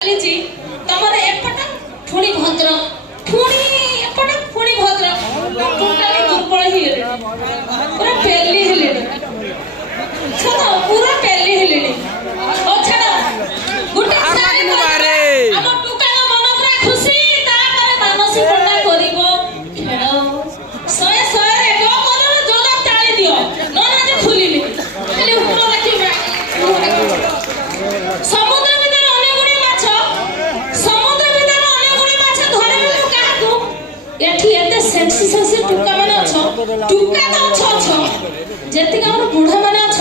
ଚାଲିଛି ତମର ଏପଟ ପୁଣି ଭଦ୍ର ପୁଣି ଏପଟ ପୁଣି ଭଦ୍ର ଟୋଟାଲି ଦୁର୍ବଳ ହେଇଗଲେଣି ପୁରା ପେଲି ହେଲେଣି ଛାଡ଼ ପୁରା ପେଲି ହେଲେଣି ଓ ଛାଡ଼ ଗୋଟେ ଆମ ଟୁକାଙ୍କ ମନ ପୁରା ଖୁସି ତାପରେ ମାନସୀ ପଣ୍ଡା କରିବ ଖେଳ ଶହେ ଶହେରେ ଯୋ କର ଯୋଗ ତାଳି ଦିଅ ନହେଲେ ଯେ ଖୁଲିନି ଖାଲି ଉପର ରଖିବା ସମୁଦ୍ର ଭିତରେ ଅନେକ ଗୁଡିଏ ମାଛ ସମୁଦ୍ର ଭିତରେ ଅନେକ ଗୁଡିଏ ମାଛ ଧରିବାକୁ କାହାକୁ ଏଠି ଏତେ ସେକ୍ସି ସେକ୍ସି ଟୁକା ମାନେ ଅଛ ଟୁକା ତ ଅଛ ଯେତିକି ଆମର ବୁଢା ମାନେ ଅଛ